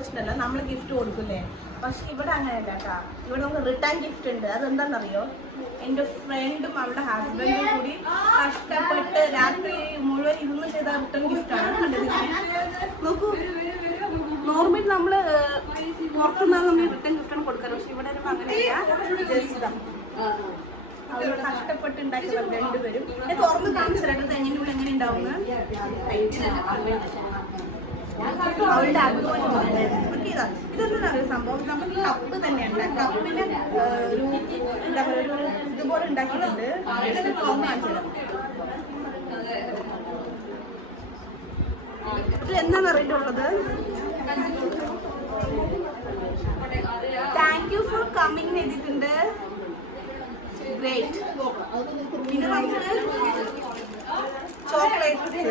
വെച്ചിട്ടല്ല നമ്മൾ ഗിഫ്റ്റ് കൊടുക്കില്ലേ. പക്ഷെ ഇവിടെ അങ്ങനെയല്ല കേട്ടോ. ഇവിടെ നമുക്ക് റിട്ടേൺ ഗിഫ്റ്റ് ഉണ്ട്. അതെന്താണെന്നറിയോ? എൻ്റെ ഫ്രണ്ടും അവളുടെ ഹസ്ബൻഡും കൂടി കഷ്ടപ്പെട്ട് രാത്രി മുഴുവൻ ഇരുന്ന് ചെയ്ത റിട്ടേൺ ഗിഫ്റ്റാണ്. നോക്കൂ, നോർമലി നമ്മൾ പുറത്തുനിന്നാണ് നമ്മൾ റിട്ടേൺ ഗിഫ്റ്റാണ് കൊടുക്കാറ്. പക്ഷെ ഇവിടെ ഒരു അങ്ങനെയല്ല. ജസ്റ്റ് അവരോട് കഷ്ടപ്പെട്ട് ഉണ്ടാക്കിയത് രണ്ടുപേരും. തുറന്ന് കാണിച്ചിട്ട് തെങ്ങിൻ്റെ ഉള്ളിൽ എങ്ങനെ ഉണ്ടാവുന്നത് അവളുടെ അധ്വാനം. ഇതെന്താ പറയുക സംഭവം? നമ്മൾ കപ്പ് തന്നെയുണ്ട്. കപ്പിന് ഒരു എന്താ പറയുക, ഒരു ഇതുപോലെ ഉണ്ടാക്കിയിട്ടുണ്ട്. ഇതിന്റെ തുറന്ന് കാണിച്ചത് ഇതിൽ എന്താന്ന് അറിയിട്ടുള്ളത്? താങ്ക് യു ഫോർ കമ്മിങ് എഴുതിയിട്ടുണ്ട്. ഗ്രേറ്റ്. പിന്നെ നമുക്ക് ചോക്ലേറ്റ്സ്